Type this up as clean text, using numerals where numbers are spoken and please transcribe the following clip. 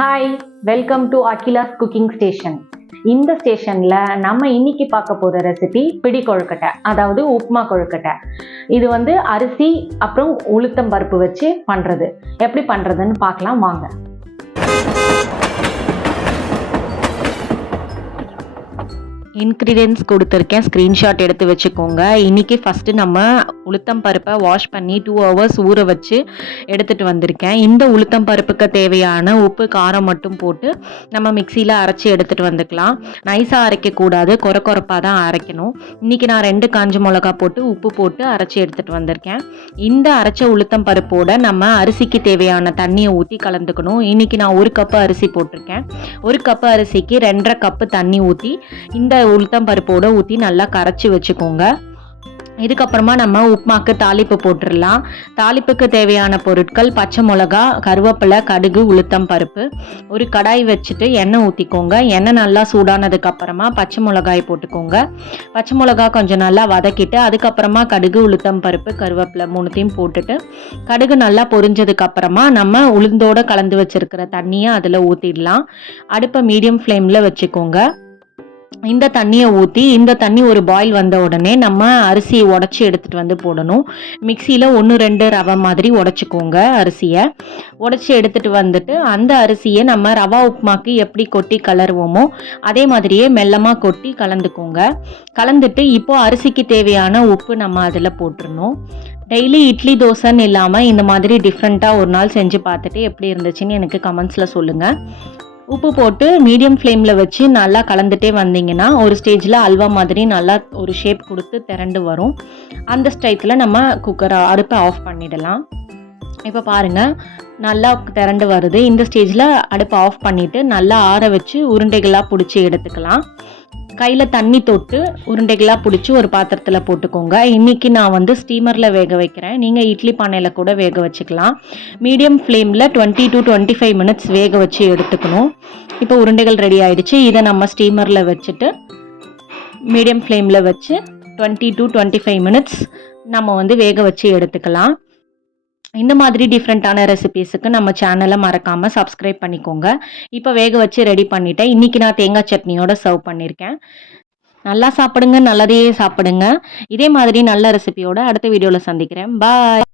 Hi, welcome to Akila's cooking station. இந்த ஸ்டேஷனில் நம்ம இன்னைக்கு பார்க்க போகிற ரெசிபி பிடி கொழுக்கட்டை, அதாவது உப்புமா கொழுக்கட்டை. இது அரிசி அப்புறம் உளுத்தம் பருப்பு வச்சு பண்ணுறது. எப்படி பண்ணுறதுன்னு பார்க்கலாம் வாங்க. இன்க்ரீடியன்ஸ் கொடுத்துருக்கேன், ஸ்க்ரீன்ஷாட் எடுத்து வச்சுக்கோங்க. இன்றைக்கி ஃபஸ்ட்டு நம்ம உளுத்தம் பருப்பை வாஷ் பண்ணி 2 hours ஊற வச்சு எடுத்துகிட்டு வந்திருக்கேன். இந்த உளுத்தம் பருப்புக்கு தேவையான உப்பு காரம் மட்டும் போட்டு நம்ம மிக்சியில் அரைச்சி எடுத்துகிட்டு வந்துக்கலாம். நைஸாக அரைக்கக்கூடாது, கொரப்பாக தான் அரைக்கணும். இன்றைக்கி நான் 2 காஞ்ச மிளகா போட்டு உப்பு போட்டு அரைச்சி எடுத்துகிட்டு வந்திருக்கேன். இந்த அரைச்ச உளுத்தம் பருப்போட நம்ம அரிசிக்கு தேவையான தண்ணியை ஊற்றி கலந்துக்கணும். இன்றைக்கி நான் 1 கப்பு அரிசி போட்டிருக்கேன். 1 கப்பு அரிசிக்கு 2.5 கப்பு தண்ணி ஊற்றி இந்த உளுத்தம் பருப்போட ஊற்றி நல்லா கரைச்சி வச்சுக்கோங்க. இதுக்கப்புறமா நம்ம உப்புமாக்கு தாளிப்பு போட்டுடலாம். தாளிப்புக்கு தேவையான பொருட்கள் பச்சை மிளகா, கருவேப்பிலை, கடுகு, உளுத்தம் பருப்பு. ஒரு கடாய் வச்சுட்டு எண்ணெய் ஊற்றிக்கோங்க. எண்ணெய் நல்லா சூடானதுக்கு அப்புறமா பச்சை மிளகாய் போட்டுக்கோங்க. பச்சை மிளகாய் கொஞ்சம் நல்லா வதக்கிட்டு அதுக்கப்புறமா கடுகு, உளுத்தம் பருப்பு, கருவேப்பிலை 3த்தையும் போட்டுட்டு கடுகு நல்லா பொரிஞ்சதுக்கு அப்புறமா நம்ம உளுந்தோட கலந்து வச்சிருக்கிற தண்ணியை அதில் ஊற்றிடலாம். அடுப்பை மீடியம் ஃப்ளேமில் வச்சுக்கோங்க. இந்த தண்ணியை ஊற்றி இந்த தண்ணி ஒரு பாயில் வந்த உடனே நம்ம அரிசியை உடச்சி எடுத்துகிட்டு போடணும். மிக்சியில் 1-2 ரவை மாதிரி உடச்சிக்கோங்க. அரிசியை உடச்சி எடுத்துகிட்டு வந்துட்டு அந்த அரிசியை நம்ம ரவா உப்புமாக்கு எப்படி கொட்டி கலருவோமோ அதே மாதிரியே மெல்லமாக கொட்டி கலந்துக்கோங்க. கலந்துட்டு இப்போது அரிசிக்கு தேவையான உப்பு நம்ம அதில் போட்டுடணும். டெய்லி இட்லி தோசைன்னு இல்லாமல் இந்த மாதிரி டிஃப்ரெண்ட்டாக ஒரு நாள் செஞ்சு பார்த்துட்டு எப்படி இருந்துச்சுன்னு எனக்கு கமெண்ட்ஸில் சொல்லுங்கள். உப்பு போட்டு மீடியம் ஃப்ளேமில் வச்சு நல்லா கலந்துட்டே வந்தீங்கன்னா ஒரு ஸ்டேஜில் அல்வா மாதிரி நல்லா ஒரு ஷேப் கொடுத்து திரண்டு வரும். அந்த ஸ்டைத்தில் நம்ம அடுப்பை ஆஃப் பண்ணிடலாம். இப்போ பாருங்கள், நல்லா திரண்டு வருது. இந்த ஸ்டேஜில் அடுப்பை ஆஃப் பண்ணிவிட்டு நல்லா ஆற வச்சு உருண்டைகளாக பிடிச்சி எடுத்துக்கலாம். கையில் தண்ணி தொட்டு உருண்டைகளாக பிடிச்சி ஒரு பாத்திரத்தில் போட்டுக்கோங்க. இன்றைக்கி நான் ஸ்டீமரில் வேக வைக்கிறேன். நீங்கள் இட்லி பானையில் கூட வேக வச்சுக்கலாம். மீடியம் ஃப்ளேமில் 20 to 25 minutes வேக வச்சு எடுத்துக்கணும். இப்போ உருண்டைகள் ரெடி ஆகிடுச்சு. இதை நம்ம ஸ்டீமரில் வச்சுட்டு மீடியம் ஃப்ளேமில் வச்சு 20 to 25 minutes நம்ம வேக வச்சு எடுத்துக்கலாம். இந்த மாதிரி டிஃப்ரெண்ட்டான ரெசிபீஸுக்கு நம்ம சேனலை மறக்காமல் சப்ஸ்கிரைப் பண்ணிக்கோங்க. இப்போ வேக வச்சு ரெடி பண்ணிட்டேன். இன்றைக்கி நான் தேங்காய் சட்னியோட சர்வ் பண்ணியிருக்கேன். நல்லா சாப்பிடுங்க, நல்லதையே சாப்பிடுங்க. இதே மாதிரி நல்ல ரெசிபியோட அடுத்த வீடியோவில் சந்திக்கிறேன். பாய்.